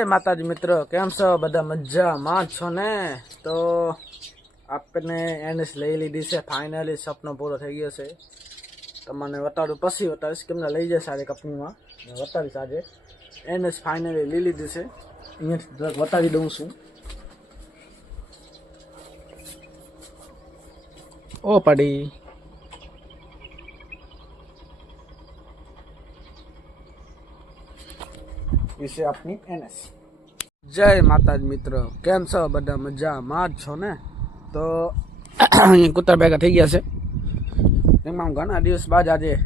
જય માતાજી મિત્રો? કેમ છો? બધા મજામાં છો ને? તો આપણે એનએસ લઈ લીધી છે. ફાઇનલી સપનો પૂરો થઈ ગયો છે. તમને બતાડું પછી બતાવીશ કેમને લઈ જશે આજે કંપનીમાં? બતાવીશ આજે. એનએસ ફાઇનલી લઈ લીધી છે. અહીંયા વતાવી દઉં છું. ઓ પડી. વિશે આપની એનએસ. જય માતાજ મિત્રો, કેમ છો? બધા મજામાં જ છો ને? તો અહીંયા કૂતરા ભેગા થઈ ગયા છે. એમાં ઘણા દિવસ બાદ આજે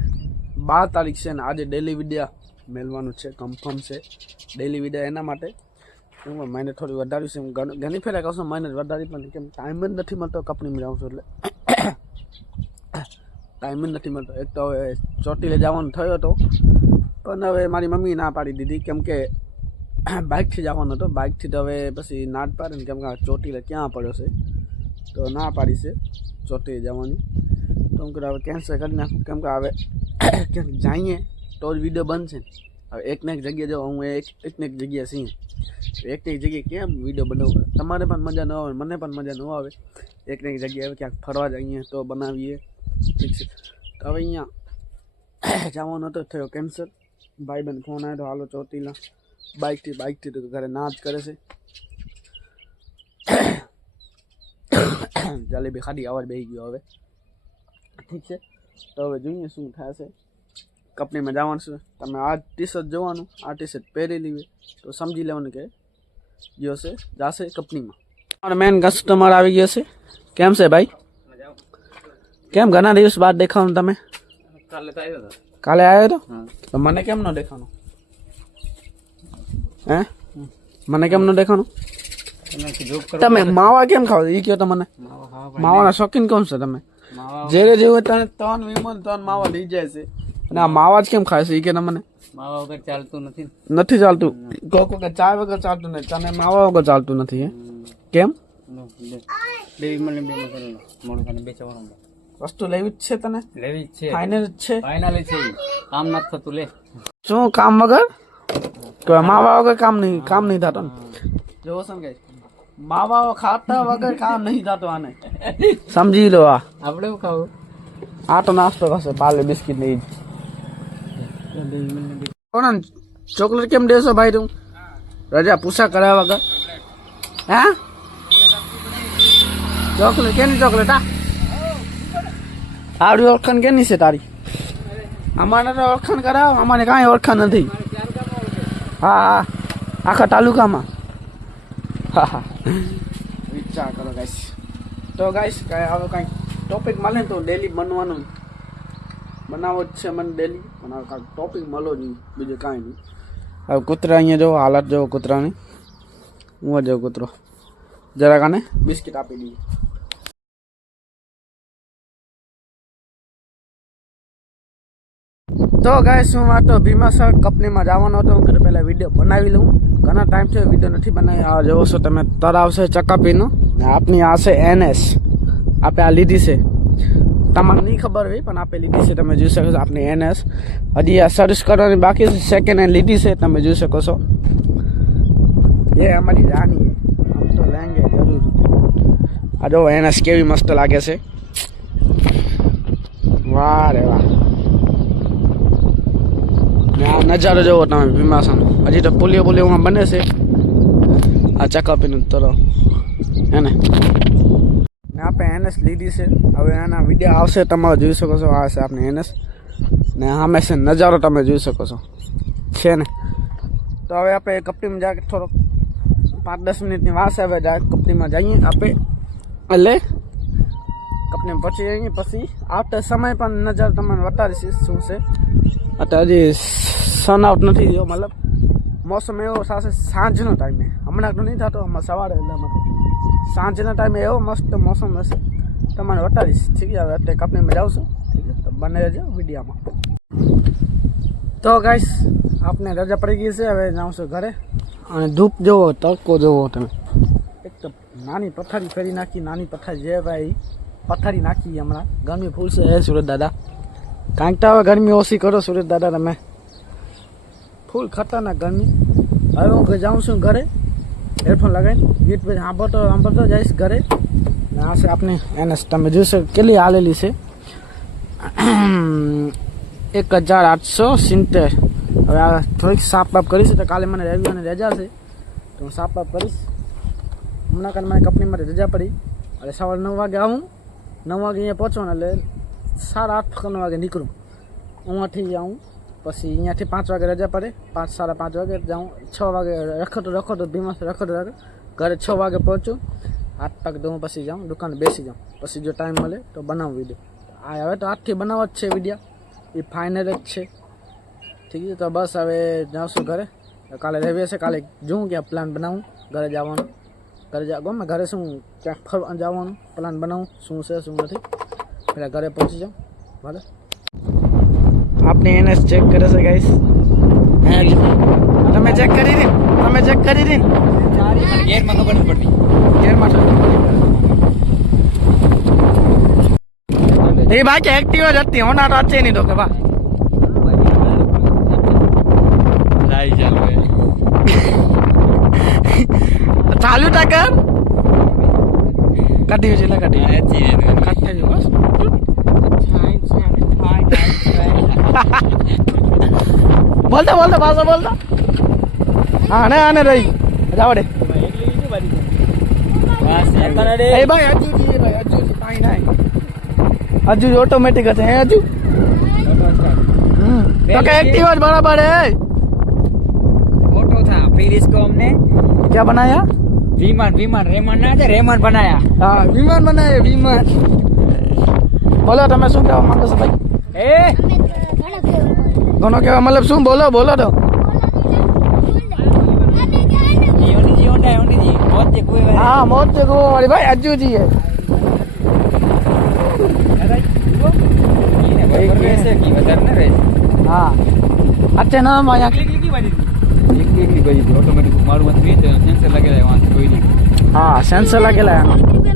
બાર તારીખ છે ને આજે ડેલી વિદ્યા મેળવાનું છે કન્ફર્મ છે. ડેલી વિદ્યા એના માટે. એમાં મહિને થોડી વધાર્યું છે. ઘણી ફેરા કહું છું મહિને વધારી, પણ કેમ ટાઈમ જ નથી મળતો કંપનીમાં મેળવું છું એટલે. ટાઈમ જ નથી મળતો. એક તો હવે ચોટીલે જવાનું થયો હતો. પણ હવે મારી મમ્મી ના પાડી દીધી કેમ કે બાઇકથી જવાનું હતો. બાઇકથી તો હવે પછી ના જ પાડે ને કેમ કે ચોટીલે ક્યાં પડ્યો છે? તો ના પાડી છે ચોટીલે જવાની. તો હું કીધું હવે કેન્સલ કરી નાખું. કેમ કે હવે ક્યાંક જઈએ તો જ વીડિયો બનશે. હવે એકને એક જગ્યાએ જો હું એક, એકને એક જગ્યાએ છીએ એકને એક જગ્યાએ કેમ વીડિયો બનાવું? તમારે પણ મજા ન આવે, મને પણ મજા ન આવે. એકને એક જગ્યાએ ક્યાંક ફરવા જઈએ તો બનાવીએ. ઠીક છે. તો હવે અહીંયા જવાનો હતો થયો કેન્સલ ભાઈ બેન ફોન આવ્યો તો હાલો ચોટીલા. બાઇકથી બાઇકથી તો ઘરે ના જ કરે છે. જલેબી ખાધી આવાજ બેસી ગયો હવે. ઠીક છે. તો હવે જોઈએ શું થશે. કંપનીમાં જવાનું છે. તમે આ ટી શર્ટ જોવાનું આ ટી શર્ટ પહેરી લેવી. તો સમજી લેવાનું કે ગયો છે જાશે કંપનીમાં. અમારો મેન કસ્ટમર આવી ગયો છે. કેમ છે ભાઈ? કેમ ઘણા દિવસ બાદ દેખાવાનું તમે? કાલે તો આવ્યો કાલે આવ્યો તો? તો મને કેમ ન દેખાણું? હે? મને કેમ ન દેખાણું? તમે માવા કેમ ખાવ એ કહો તો મને. માવાના શોખીન કોણ છે તમે? જેરે જેવું તને ત્રણ વિમન ત્રણ માવા લઈ જાય છે. અને આ માવા જ કેમ ખાય છે? એ કે મને. માવા વગર ચાલતું નથી નથી ચાલતું? કોક કે ચા વગર ચાલતું નથી. તને માવા વગર ચાલતું નથી કેમ? બે મને બે મોડું ખાને બેચવાનું વસ્તુ લેવી જ છે તને? લેવી જ છે. ફાઇનલ જ છે. ફાઇનલ છે. કામ નથી થતું લે. શું કામ વગર? કે માવા વગર કામ નહીં કામ નહીં થતો. જોવો સમ કે માવા ખાતા વગર કામ નહીં થતો આને. સમજી લો આ. આપણે શું ખાવું? આ તો નાસ્તો કરશે પાલે બિસ્કિટ લઈ કોણ ચોકલેટ કેમ દેશો ભાઈ તું? રજા પૂછા કર્યા વગર. હે? ચોકલેટ કેની ચોકલેટ આ? આવડી ઓળખાણ કેની છે તારી? અમારે તો ઓળખાણ કરાવ, અમારે કાંઈ ઓળખાણ નથી. હા હા. આખા તાલુકામાં. હા હા. વિચાર કરો ગાઈસ તો ગાઈસ કાંઈ હવે કાંઈ ટોપિક મળે તો ડેલી બનવાનું. બનાવો જ છે મને ડેલી પણ હવે ટોપિક મળો નહીં, બીજું કાંઈ નહીં. હવે કૂતરા અહીંયા જો, હાલત જો કૂતરાની. હું જ કૂતરો. જરાક આને બિસ્કિટ આપી દઈએ. તો ગાય શું વાત તો ભીમા સર કંપનીમાં જવાનો હતો. હું પહેલાં વીડિયો બનાવી લઉં. ઘણા ટાઈમ થયો વીડિયો નથી બનાવી આ જોવો છો તમે તળાવ છે ચકાપીનો. આપની આ છે એનએસ. આપે આ લીધી છે. તમારે નહીં ખબર હોય, પણ આપે લીધી છે. તમે જોઈ શકો છો, આપની એનએસ. હજી આ સર્ચ કરવાની બાકી છે. સેકન્ડ હેન્ડ લીધી છે, તમે જોઈ શકો છો. એ અમારી રાની આમ તો લેંગે જરૂર. આ જો એનએસ કેવી મસ્ત લાગે છે. વાહ રે વાહ. આ નજારો જોવો તમે ભીમાસાનો. હજી તો પુલિયો પુલિયોમાં બને છે. આ ચકાપીનું તરફ હે ને? આપણે એનએસ લીધી છે. હવે એના વીડિયો આવશે તમે જોઈ શકો છો. આ છે આપણે એનએસ. ને સામે છે નજારો તમે જોઈ શકો છો. છે ને? તો હવે આપણે કપટીમાં જાય થોડોક પાંચ દસ મિનિટની વાસ હવે જા કંપનીમાં જઈએ આપણે. એટલે કંપનીમાં પછી જઈએ પછી આવતા સમય પણ નજર તમને બતાવીશ શું છે. અત્યારે હજી સન આઉટ નથી થયો, મતલબ મોસમ એવો થશે સાંજનો ટાઈમે હમણાં તો નહીં થતો હમણાં સવારે એટલે મતલબ સાંજના ટાઈમે એવો મસ્ત મોસમ હશે. તમારે બતાવીશ ઠીક છે હવે અત્યારે કંપનીમાં જાઉં છું ઠીક છે? તો બને રહેજો વિડીયામાં. તો ગાઈશ આપને રજા પડી ગઈ છે, હવે જાઉં છું ઘરે. અને ધૂપ જોવો, તડકો જોવો તમે. એક તો નાની પથારી ફેરી નાખી, નાની પથારી જે ભાઈ પથારી નાખી હમણાં. ગરમી ફૂલ છે હે સુરત દાદા. કાંઈક તો હવે ગરમી ઓછી કરો, સુરત દાદા, તમે. ફૂલ ખતરનાક ગરમી હવે હું જાઉં છું ઘરે, હેડફોન લગાવીને, ગીત પછી સાંભળતો સાંભળતો જઈશ ઘરે. ને આ છે આપની એનએસ તમે જોશો કેટલી હાલેલી છે. એક હજાર આઠસો સિત્તેર. હવે આ થોડીક સાફ બાફ કરીશ તો કાલે મને રવિવારની રજા છે. તો હું સાફ બાફ કરીશ. હમણાં કાલે મને કંપની માટે રજા પડી. એટલે સવારે નવ વાગે આવું. નવ વાગે અહીંયા પહોંચવાનું, એટલે સાડા આઠ, નવ વાગે નીકળું. અહીંયાથી જાઉં પછી અહીંયાથી પાંચ વાગે રજા પડે. પાંચ, સાડા પાંચ વાગે જાઉં. છ વાગે રખડતો રખડતો ધીમા રખડતો રખડ ઘરે છ વાગે પહોંચું. હાથ પાક ધોઉં પછી જાઉં, દુકાને બેસી જાઉં. પછી જો ટાઈમ મળે તો બનાવું વીડિયો આ હવે તો આજથી બનાવવા જ છે વિડીયા એ ફાઇનલ જ છે. ઠીક છે? તો બસ હવે જાઉં ઘરે. કાલે રવિવાર છે, કાલે જોઉં ક્યાં પ્લાન બનાવું. ઘરે જવાનું. ઘરે જા ગમે ઘરે શું ક્યાંક ફરવા જવાનું પ્લાન બનાવું. શું છે, શું નથી. પહેલાં ઘરે પહોંચી જાઉં. ભલે. આપને એનએસ ચેક કરે છે ગાઈસ તમે ચેક કરી દી તમે ચેક કરી દી ગેરમાં ખબર નથી પડતી. ગેરમાં એ બાકી એક્ટિવ જ હતી. હોના તો છે નહીં તો કે બા ચાલુ તા કર. કાઢી છે એટલે કાઢી કાઢી બસ. બોલતા બોલતા પાછો બોલતા હા ને આને રહી જાવ દે બસ, એકતા ને એ ભાઈ હજુ જી ભાઈ હજુ જી કાંઈ નાય હજુ ઓટોમેટિક હશે હે હજુ હમ. તો કે એક્ટિવ જ બરાબર હે મોટો થા फिर इसको हमने क्या बनाया विमान विमान रेमान ना છે રેમાન બનાયા હા વિમાન બનાવે વિમાન બોલો તમે શું કહેવા માંગો છો ભાઈ એ ઘણો કહેવા મતલબ શું? બોલો બોલો તો. જી જી જી જે હા, મોત છે વાળી ભાઈ હજુ જી હે. હા અચ્છા ના માયા વી સેન્સર લાગેલા નહીં હા, સેન્સર લાગેલા એનો.